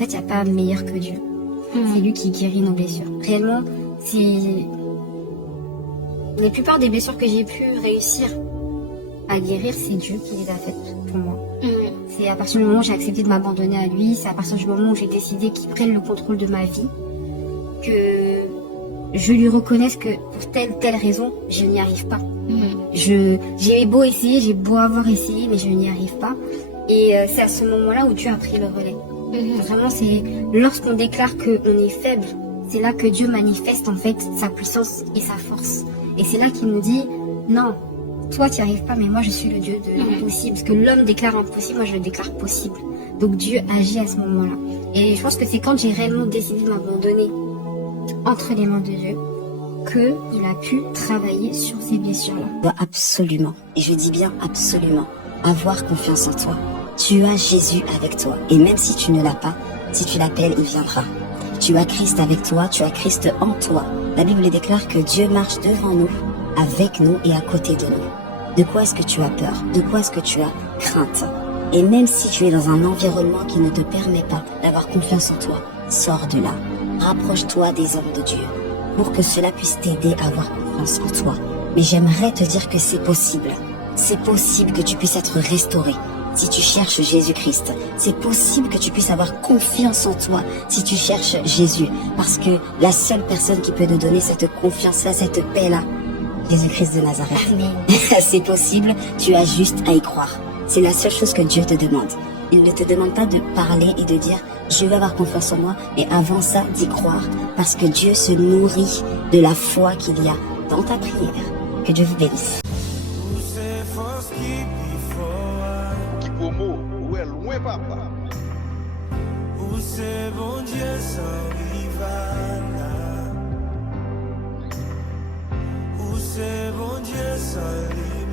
fait, il n'y a pas meilleur que Dieu. C'est lui qui guérit nos blessures. Réellement, c'est... La plupart des blessures que j'ai pu réussir à guérir, c'est Dieu qui les a faites pour moi. C'est à partir du moment où j'ai accepté de m'abandonner à lui, c'est à partir du moment où j'ai décidé qu'il prenne le contrôle de ma vie, que je lui reconnaisse que pour telle ou telle raison, je n'y arrive pas. J'ai beau essayer, j'ai beau avoir essayé, mais je n'y arrive pas. Et c'est à ce moment-là où Dieu a pris le relais. Vraiment, c'est lorsqu'on déclare qu'on est faible, c'est là que Dieu manifeste en fait sa puissance et sa force. Et c'est là qu'il nous dit, non, toi tu n'y arrives pas, mais moi je suis le Dieu de l'impossible. Parce que l'homme déclare impossible, moi je le déclare possible. Donc Dieu agit à ce moment-là. Et je pense que c'est quand j'ai réellement décidé de m'abandonner entre les mains de Dieu qu'il a pu travailler sur ces blessures-là. Tu dois absolument, et je dis bien absolument, avoir confiance en toi. Tu as Jésus avec toi. Et même si tu ne l'as pas, si tu l'appelles, il viendra. Tu as Christ avec toi, tu as Christ en toi. La Bible déclare que Dieu marche devant nous, avec nous et à côté de nous. De quoi est-ce que tu as peur? De quoi est-ce que tu as crainte? Et même si tu es dans un environnement qui ne te permet pas d'avoir confiance en toi, sors de là. Rapproche-toi des hommes de Dieu pour que cela puisse t'aider à avoir confiance en toi. Mais j'aimerais te dire que c'est possible. C'est possible que tu puisses être restauré si tu cherches Jésus-Christ. C'est possible que tu puisses avoir confiance en toi si tu cherches Jésus. Parce que la seule personne qui peut nous donner cette confiance-là, cette paix-là, Jésus-Christ de Nazareth. Amen. C'est possible, tu as juste à y croire. C'est la seule chose que Dieu te demande. Il ne te demande pas de parler et de dire « je veux avoir confiance en moi », mais avant ça, d'y croire. Parce que Dieu se nourrit de la foi qu'il y a dans ta prière. Que Dieu vous bénisse. Qui pour mot, où est loin papa. Où c'est bon Dieu sans rival. Où c'est bon Dieu sans limite.